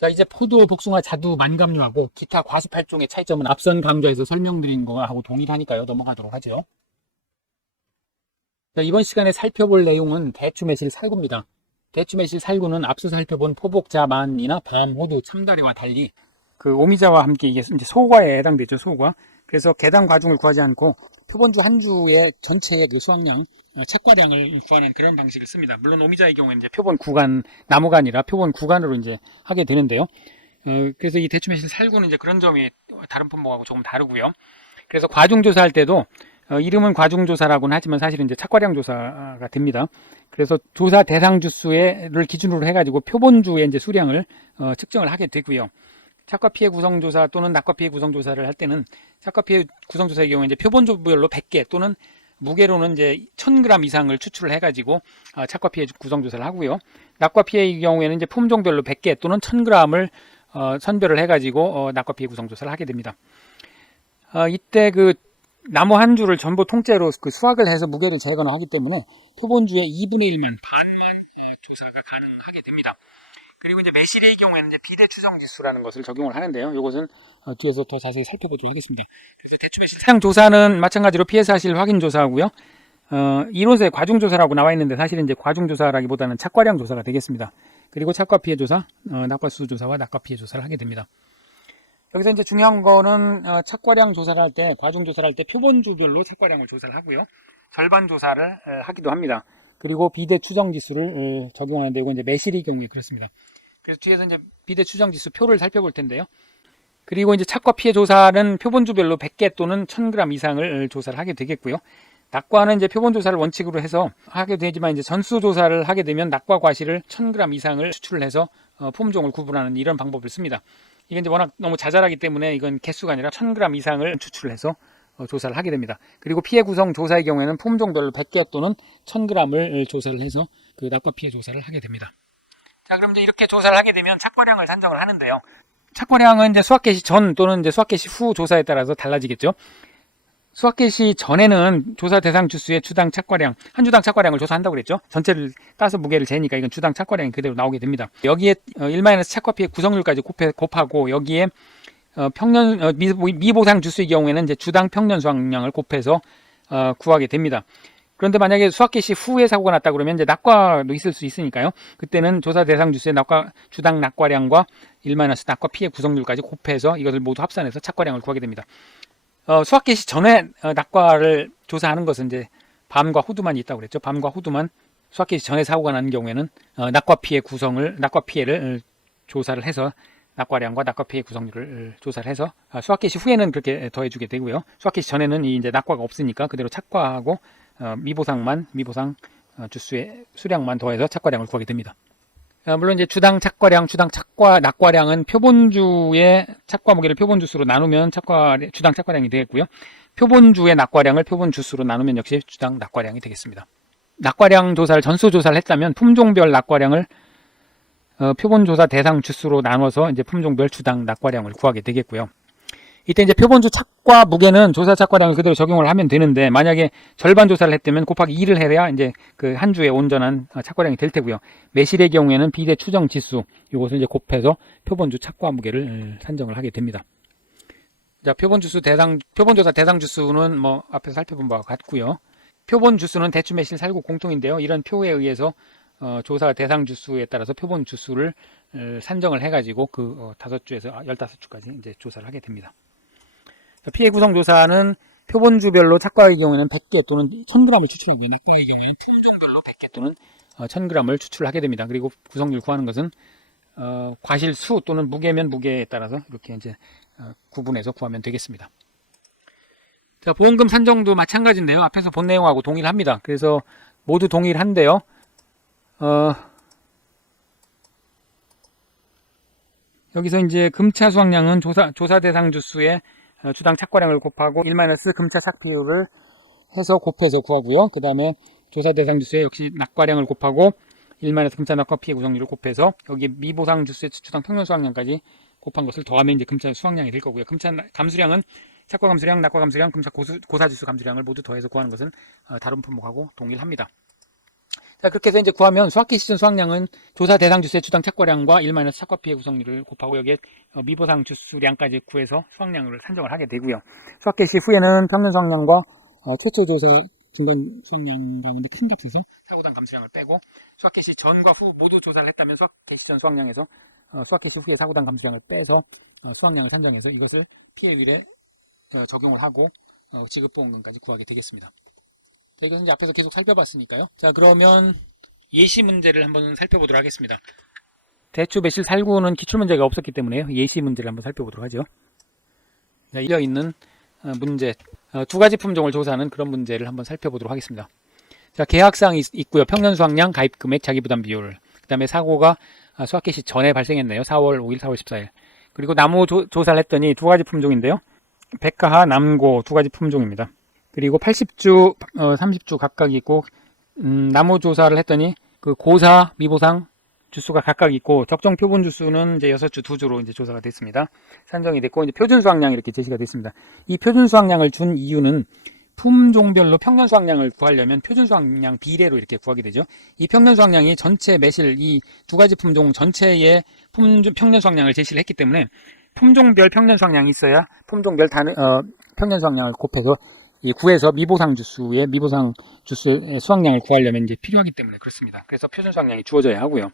자, 이제 포도, 복숭아, 자두, 만감류하고 기타 과습활종의 차이점은 앞선 강좌에서 설명드린 거하고 동일하니까요. 넘어가도록 하죠. 자, 이번 시간에 살펴볼 내용은 대추매실 살구입니다. 대추매실 살구는 앞서 살펴본 포복자만이나 밤, 호두, 참다리와 달리 그 오미자와 함께 이게 이제 소과에 해당되죠. 소과. 그래서 개당 과중을 구하지 않고 표본주 한 주의 전체의 그 수확량, 책과량을 구하는 그런 방식을 씁니다. 물론 오미자의 경우에는 이제 표본 구간, 나무가 아니라 표본 구간으로 이제 하게 되는데요. 그래서 이 대추매실 살구는 이제 그런 점이 다른 품목하고 조금 다르고요. 그래서 과중조사할 때도 이름은 과중조사라고는 하지만 사실은 이제 착과량 조사가 됩니다. 그래서 조사 대상 주수를 기준으로 해가지고 표본주의 이제 수량을 측정을 하게 되고요. 착과 피해 구성 조사 또는 낙과 피해 구성 조사를 할 때는 착과 피해 구성 조사의 경우에 이제 표본주별로 100개 또는 무게로는 이제 1000g 이상을 추출을 해가지고 착과 피해 구성 조사를 하고요. 낙과 피해의 경우에는 이제 품종별로 100개 또는 1000g을 선별을 해가지고 낙과 피해 구성 조사를 하게 됩니다. 이때 그 나무 한 주를 전부 통째로 그 수확을 해서 무게를 재거나 하기 때문에 표본주의 2분의 1만 반만 조사가 가능하게 됩니다. 그리고 이제 매실의 경우에는 이제 비대 추정 지수라는 것을 적용을 하는데요. 이것은 뒤에서 더 자세히 살펴보도록 하겠습니다. 그래서 대추 매실 사양 조사는 마찬가지로 피해 사실 확인 조사하고요. 이론서에 과중 조사라고 나와 있는데 사실은 이제 과중 조사라기보다는 착과량 조사가 되겠습니다. 그리고 착과 피해 조사, 낙과수 조사와 낙과 피해 조사를 하게 됩니다. 여기서 이제 중요한 거는 착과량 조사를 할 때, 과중 조사를 할 때 표본주별로 착과량을 조사를 하고요. 절반 조사를 하기도 합니다. 그리고 비대 추정 지수를 적용하는데 이건 이제 매실의 경우에 그렇습니다. 그래서 뒤에서 이제 비대 추정 지수 표를 살펴볼 텐데요. 그리고 이제 착과 피해 조사는 표본주별로 100개 또는 1000g 이상을 조사를 하게 되겠고요. 낙과는 이제 표본 조사를 원칙으로 해서 하게 되지만 이제 전수 조사를 하게 되면 낙과 과실을 1000g 이상을 추출을 해서 품종을 구분하는 이런 방법을 씁니다. 이게 이제 워낙 너무 자잘하기 때문에 이건 개수가 아니라 1000g 이상을 추출을 해서 조사를 하게 됩니다. 그리고 피해 구성 조사의 경우에는 품종별로 100개 또는 1000g을 조사를 해서 그 낙과 피해 조사를 하게 됩니다. 자, 그럼 이제 이렇게 조사를 하게 되면 착과량을 산정을 하는데요. 착과량은 이제 수확 개시 전 또는 이제 수확 개시 후 조사에 따라서 달라지겠죠. 수확 개시 전에는 조사 대상 주수의 주당 착과량, 한 주당 착과량을 조사한다고 그랬죠. 전체를 따서 무게를 재니까 이건 주당 착과량이 그대로 나오게 됩니다. 여기에 1-착과 피해 구성률까지 곱하고 여기에 평년 미보상 주수의 경우에는 이제 주당 평년 수확량을 곱해서 구하게 됩니다. 그런데 만약에 수확 개시 후에 사고가 났다 그러면 이제 낙과도 있을 수 있으니까요. 그때는 조사 대상 주수의 주당 낙과량과 1-낙과 피해 구성률까지 곱해서 이것을 모두 합산해서 착과량을 구하게 됩니다. 수확 개시 전에 낙과를 조사하는 것은 이제 밤과 호두만 있다고 그랬죠. 밤과 호두만 수확 개시 전에 사고가 나는 경우에는 낙과 피해를 조사를 해서 낙과량과 낙과 피해 구성률을 조사를 해서 수확 개시 후에는 그렇게 더해주게 되고요. 수확 개시 전에는 이제 낙과가 없으니까 그대로 착과하고 미보상 주수의 수량만 더해서 착과량을 구하게 됩니다. 물론 이제 주당 착과량, 주당 착과 낙과량은 표본주의 착과 무게를 표본주수로 나누면 주당 착과량이 되겠고요. 표본주의 낙과량을 표본주수로 나누면 역시 주당 낙과량이 되겠습니다. 낙과량 조사를 전수 조사를 했다면 품종별 낙과량을 표본조사 대상 주수로 나눠서 이제 품종별 주당 낙과량을 구하게 되겠고요. 이때 이제 표본주 착과 무게는 조사 착과량을 그대로 적용을 하면 되는데 만약에 절반 조사를 했다면 곱하기 2를 해야 이제 그 한 주에 온전한 착과량이 될 테고요. 매실의 경우에는 비대 추정 지수 이것을 이제 곱해서 표본주 착과 무게를 산정을 하게 됩니다. 자, 표본조사 대상 주수는 뭐 앞에서 살펴본 바와 같고요. 표본 주수는 대추 매실 살구 공통인데요. 이런 표에 의해서 조사 대상 주수에 따라서 표본 주수를 산정을 해가지고 그 5주에서 15주까지 이제 조사를 하게 됩니다. 피해 구성 조사는 표본주별로 착과의 경우에는 100개 또는 1000g을 추출하고요. 낙과의 경우에는 품종별로 100개 또는 1000g을 추출하게 됩니다. 그리고 구성률 구하는 것은 과실 수 또는 무게면 무게에 따라서 이렇게 이제 구분해서 구하면 되겠습니다. 자, 보험금 산정도 마찬가지인데요. 앞에서 본 내용하고 동일합니다. 그래서 모두 동일한데요. 여기서 이제 금차 수확량은 조사 대상 주수의 주당 착과량을 곱하고 1- 금차 착비율을 해서 곱해서 구하고요. 그 다음에 조사 대상 주수의 역시 낙과량을 곱하고 1- 금차 낙과 피해 구성률을 곱해서 여기 미보상 주수의 주당 평년 수확량까지 곱한 것을 더하면 이제 금차 수확량이 될 거고요. 금차 감수량은 착과 감수량, 낙과 감수량, 금차 고사지수 감수량을 모두 더해서 구하는 것은 다른 품목하고 동일합니다. 자, 그렇게 해서 이제 구하면 수확기 시즌 수확량은 조사 대상 주스의 주당 착과량과 1 착과 피해 구성률을 곱하고 여기에 미보상 주수량까지 구해서 수확량을 산정을 하게 되고요. 수확 개시 후에는 평균 수확량과 최초 조사 중간 수확량 가운데 큰 값에서 사고당 감수량을 빼고 수확 개시 전과 후 모두 조사를 했다면 수확 개시 전 수확량에서 수확 개시 후에 사고당 감수량을 빼서 수확량을 산정해서 이것을 피해율에 적용을 하고 지급보험금까지 구하게 되겠습니다. 자, 이것은 이제 앞에서 계속 살펴봤으니까요. 자, 그러면 예시 문제를 한번 살펴보도록 하겠습니다. 대추 매실 살구는 기출문제가 없었기 때문에 예시 문제를 한번 살펴보도록 하죠. 자, 이어 있는 문제, 두 가지 품종을 조사하는 그런 문제를 한번 살펴보도록 하겠습니다. 자, 계약사항이 있고요. 평년 수확량, 가입금액, 자기부담 비율. 그 다음에 사고가 수확 개시 전에 발생했네요. 4월 5일, 4월 14일. 그리고 나무 조사를 했더니 두 가지 품종인데요. 백가하, 남고 두 가지 품종입니다. 그리고 80주, 30주 각각 있고, 나무 조사를 했더니, 그 고사, 미보상 주수가 각각 있고, 적정 표본 주수는 이제 6주, 2주로 이제 조사가 됐습니다. 산정이 됐고, 이제 표준 수확량이 이렇게 제시가 됐습니다. 이 표준 수확량을 준 이유는 품종별로 평년 수확량을 구하려면 표준 수확량 비례로 이렇게 구하게 되죠. 이 평년 수확량이 전체 매실 이 두 가지 품종 전체의 평년 수확량을 제시를 했기 때문에 품종별 평년 수확량이 있어야 품종별 평년 수확량을 곱해서 구해서 미보상 주수의 수확량을 구하려면 이제 필요하기 때문에 그렇습니다. 그래서 표준 수확량이 주어져야 하고요.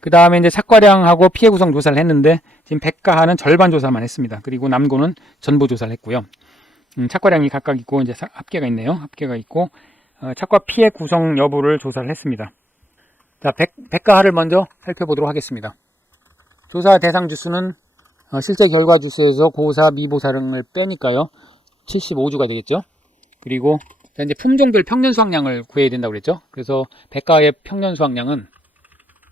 그 다음에 이제 착과량하고 피해 구성 조사를 했는데 지금 백가하는 절반 조사만 했습니다. 그리고 남고는 전부 조사를 했고요. 착과량이 각각 있고 이제 합계가 있네요. 합계가 있고 착과 피해 구성 여부를 조사를 했습니다. 자, 백가하를 먼저 살펴보도록 하겠습니다. 조사 대상 주수는 실제 결과 주수에서 고사, 미보사를 빼니까요. 75주가 되겠죠. 그리고 이제 품종별 평년 수확량을 구해야 된다고 그랬죠. 그래서 백가의 평년 수확량은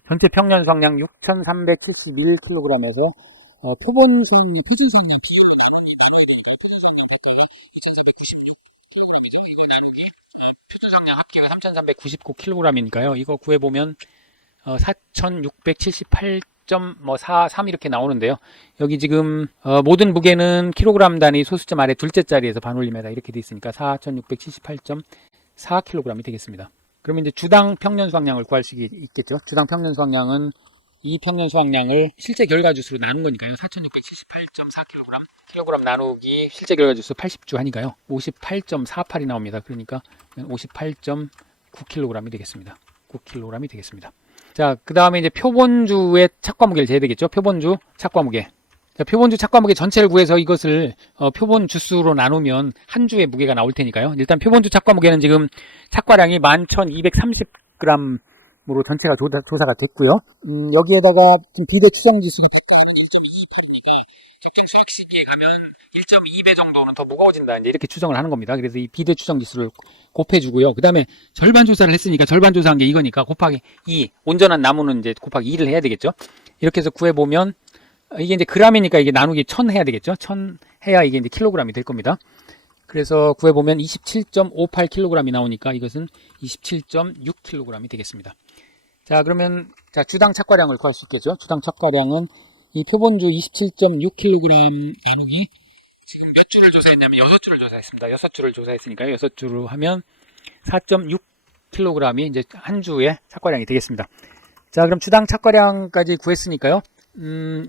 전체 평년 수확량 6,371kg에서 표준 수확량 비율로 나눠야 되니까 표준 수확량 백가가 2,496kg이죠. 이거 나누기 표준 수확량 합계가 3,399kg이니까요. 이거 구해보면 4,678.43 이렇게 나오는데요. 여기 지금 모든 무게는 킬로그램 단위 소수점 아래 둘째 자리에서 반올림에다 이렇게 돼 있으니까 4,678.4kg이 되겠습니다. 그러면 이제 주당 평년 수확량을 구할 수 있겠죠. 주당 평년 수확량은 이 평년 수확량을 실제 결과 주수로 나눈 거니까요. 4,678.4kg. 킬로그램 나누기 실제 결과 주수 80주 하니까요. 58.48이 나옵니다. 그러니까 58.9kg이 되겠습니다. 9kg이 되겠습니다. 자, 그 다음에 이제 표본주의 착과무게를 재야 되겠죠. 표본주 착과무게. 자, 표본주 착과무게 전체를 구해서 이것을 표본 주수로 나누면 한 주의 무게가 나올 테니까요. 일단 표본주 착과무게는 지금 착과량이 11,230g으로 전체가 조사가 됐고요. 여기에다가 지금 비대 추정 지수가 1.28이니까 적정 수확 시기에 가면 1.2배 정도는 더 무거워진다. 이제 이렇게 추정을 하는 겁니다. 그래서 이 비대 추정 지수를 곱해주고요. 그 다음에 절반 조사를 했으니까 절반 조사한 게 이거니까 곱하기 2. 온전한 나무는 이제 곱하기 2를 해야 되겠죠. 이렇게 해서 구해보면 이게 이제 그램이니까 이게 나누기 1000 해야 되겠죠. 1000 해야 이게 이제 킬로그램이 될 겁니다. 그래서 구해보면 27.58kg이 나오니까 이것은 27.6kg이 되겠습니다. 자, 그러면 자 주당 착과량을 구할 수 있겠죠. 주당 착과량은 이 표본주 27.6kg 나누기 지금 몇 주를 조사했냐면 6주를 조사했습니다. 6주를 조사했으니까요. 6주로 하면 4.6kg이 이제 한 주의 착과량이 되겠습니다. 자, 그럼 주당 착과량까지 구했으니까요.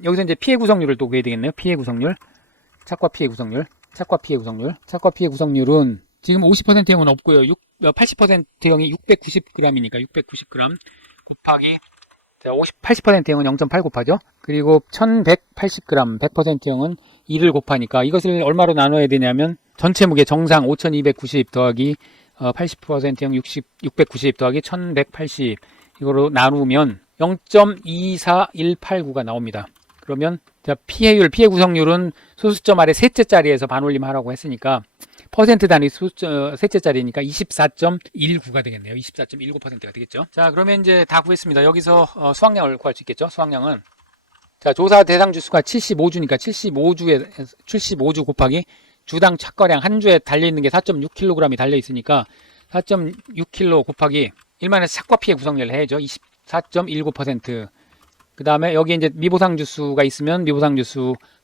여기서 이제 피해 구성률을 또 구해야 되겠네요. 피해 구성률. 착과 피해 구성률. 착과 피해 구성률. 착과 피해 구성률은 지금 50%형은 없고요. 80%형이 690g이니까 690g 곱하기 80%형은 0.8 곱하죠. 그리고 1180g 100%형은 2를 곱하니까 이것을 얼마로 나눠야 되냐면 전체 무게 정상 5290 더하기 80%형 690 더하기 1180 이거로 나누면 0.24189가 나옵니다. 그러면 피해율, 피해 구성률은 소수점 아래 셋째 자리에서 반올림 하라고 했으니까 퍼센트 단위 셋째 자리니까 24.19가 되겠네요. 24.19%가 되겠죠. 자, 그러면 이제 다 구했습니다. 여기서 수확량을 구할 수 있겠죠. 수확량은 자, 조사 대상 주수가 75주니까 75주 곱하기 주당 착과량 한 주에 달려 있는 게 4.6kg이 달려 있으니까 4.6kg 곱하기 1만에서 착과 피해 구성률을 해야죠. 24.19%. 그 다음에 여기 이제 미보상 주수가 있으면 미보상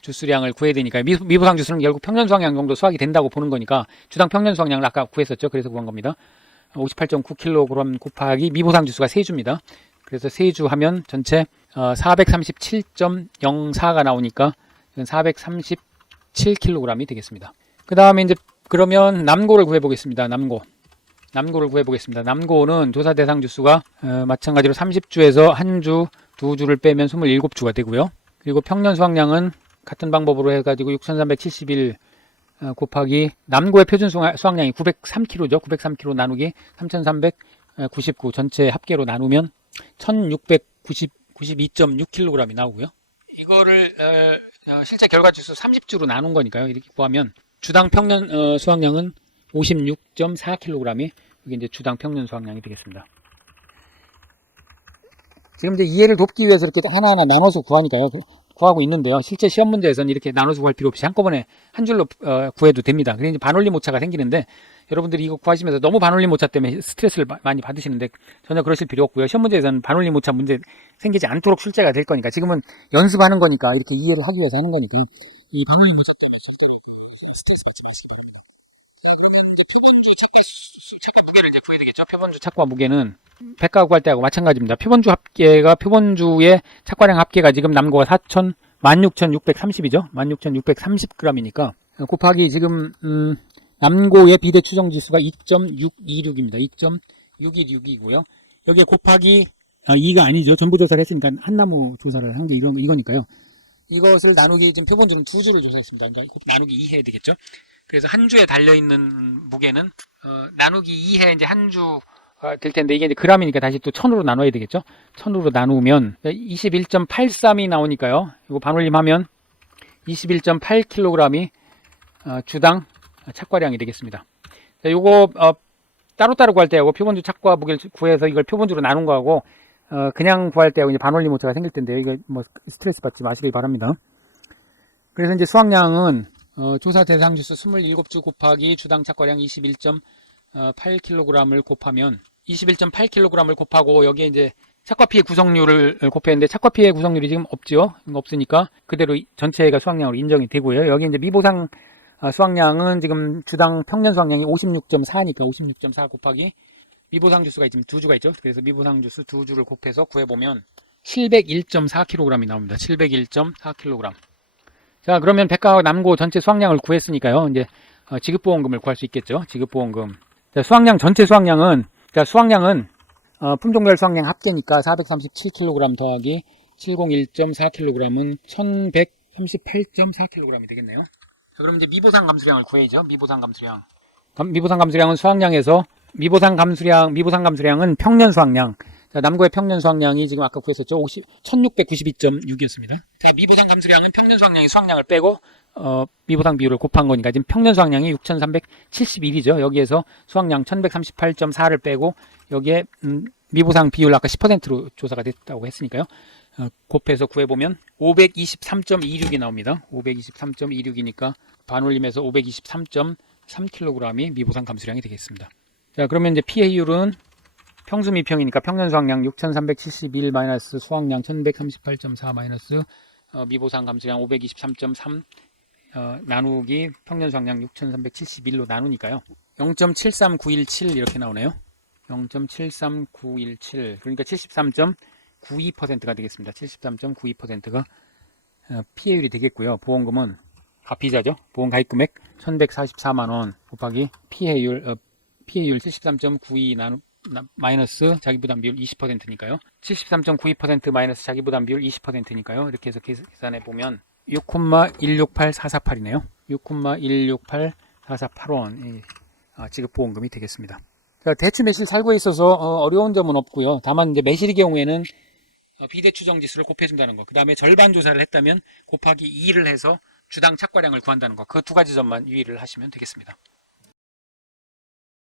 주수량을 구해야 되니까 미보상 주수는 결국 평년 수확량 정도 수확이 된다고 보는 거니까 주당 평년 수확량을 아까 구했었죠. 그래서 구한 겁니다. 58.9kg 곱하기 미보상 주수가 3주입니다. 그래서 3주 하면 전체 437.04가 나오니까 437kg이 되겠습니다. 그 다음에 이제 그러면 남고를 구해보겠습니다. 남고를 구해보겠습니다. 남고는 조사 대상 주수가 마찬가지로 30주에서 한 주, 두 주를 빼면 27주가 되고요. 그리고 평년 수확량은 같은 방법으로 해가지고 6,371 곱하기 남고의 표준 수확량이 903kg죠. 903kg 나누기 3,399 전체 합계로 나누면 1,692.6kg이 나오고요. 이거를 실제 결과 주수 30주로 나눈 거니까요. 이렇게 구하면 주당 평년 수확량은 56.4kg이 이게 이제 주당 평년 수확량이 되겠습니다. 지금 이제 이해를 돕기 위해서 이렇게 하나하나 나눠서 구하고 있는데요. 실제 시험 문제에서는 이렇게 나눠서 구할 필요 없이 한꺼번에 한 줄로 구해도 됩니다. 그래서 이제 반올림 오차가 생기는데 여러분들이 이거 구하시면서 너무 반올림 오차 때문에 스트레스를 많이 받으시는데 전혀 그러실 필요 없고요. 시험 문제에서는 반올림 오차 문제 생기지 않도록 출제가 될 거니까 지금은 연습하는 거니까 이렇게 이해를 하기 위해서 하는 거니까 이 반올림 오차 때문에 스트레스 받지 마시고 표본주 착과 무게를 이제 구해야 되겠죠. 표본주 착과 무게는 백과 구할 때하고 마찬가지입니다. 표본주의 착과량 합계가 지금 남고가 16,630이죠. 16,630g이니까 곱하기 지금 남고의 비대 추정 지수가 2.626입니다. 2.626이고요. 여기에 곱하기 2가 아니죠. 전부 조사를 했으니까 한 나무 조사를 한 게 이거니까요. 이것을 나누기 지금 표본주는 두 주를 조사했습니다. 그러니까 나누기 2 해야 되겠죠. 그래서 한 주에 달려 있는 무게는 나누기 2해 이제 한 주 될 텐데 이게 이제 g이니까 다시 또 1000으로 나눠야 되겠죠. 1000으로 나누면 21.83이 나오니까요. 이거 반올림하면 21.8kg이 주당 착과량이 되겠습니다. 자, 요거 따로따로 구할 때하고 표본주 착과 무게를 구해서 이걸 표본주로 나눈 거하고 그냥 구할 때하고 이제 반올림 오차가 생길 텐데요. 이거 뭐 스트레스 받지 마시길 바랍니다. 그래서 이제 수확량은 조사 대상 주수 27주 곱하기 주당 착과량 21.8kg을 곱하면 21.8kg을 곱하고 여기에 이제 착과 피해 구성률을 곱했는데 착과 피해 구성률이 지금 없죠. 없으니까 그대로 전체가 수확량으로 인정이 되고요. 여기 이제 미보상 수확량은 지금 주당 평년 수확량이 56.4니까 56.4 곱하기 미보상 주수가 지금 두 주가 있죠. 그래서 미보상 주수 두 주를 곱해서 구해보면 701.4kg이 나옵니다. 701.4kg. 자, 그러면 백과 남고 전체 수확량을 구했으니까요. 이제 지급보험금을 구할 수 있겠죠. 지급보험금. 자, 전체 수확량은 품종별 수확량 합계니까 437kg 더하기 701.4kg은 1138.4kg이 되겠네요. 자, 그럼 이제 미보상 감수량을 구해야죠. 미보상 감수량은 수확량에서 미보상 감수량은 평년 수확량. 자, 남고의 평년 수확량이 지금 아까 구했었죠. 1692.6이었습니다. 자, 미보상 감수량은 평년 수확량이 수확량을 빼고 미보상 비율을 곱한 거니까 지금 평년 수확량이 6371이죠. 여기에서 수확량 1138.4를 빼고 여기에 미보상 비율 아까 10%로 조사가 됐다고 했으니까요. 곱해서 구해보면 523.26이 나옵니다. 523.26이니까 반올림해서 523.3kg이 미보상 감수량이 되겠습니다. 자, 그러면 이제 피해율은 평수 미평이니까 평년 수확량 6371 마이너스 수확량 1138.4 마이너스 미보상 감수량 523.3 나누기 평년 수확량 6371로 나누니까요. 0.73917 이렇게 나오네요. 0.73917 그러니까 73.92%가 되겠습니다. 73.92%가 피해율이 되겠고요. 보험금은 가피자죠. 보험 가입 금액 1144만원 곱하기 피해율 73.92 마이너스 자기부담 비율 20%니까요. 73.92% 마이너스 자기부담 비율 20%니까요. 이렇게 해서 계산해 보면 6,168448이네요. 6,168448원 지급보험금이 되겠습니다. 자, 대추 매실 살구에 있어서 어려운 점은 없고요. 다만 이제 매실의 경우에는 비대 추정 지수를 곱해준다는 거, 그 다음에 절반 조사를 했다면 곱하기 2를 해서 주당 착과량을 구한다는 거, 그 두 가지 점만 유의를 하시면 되겠습니다.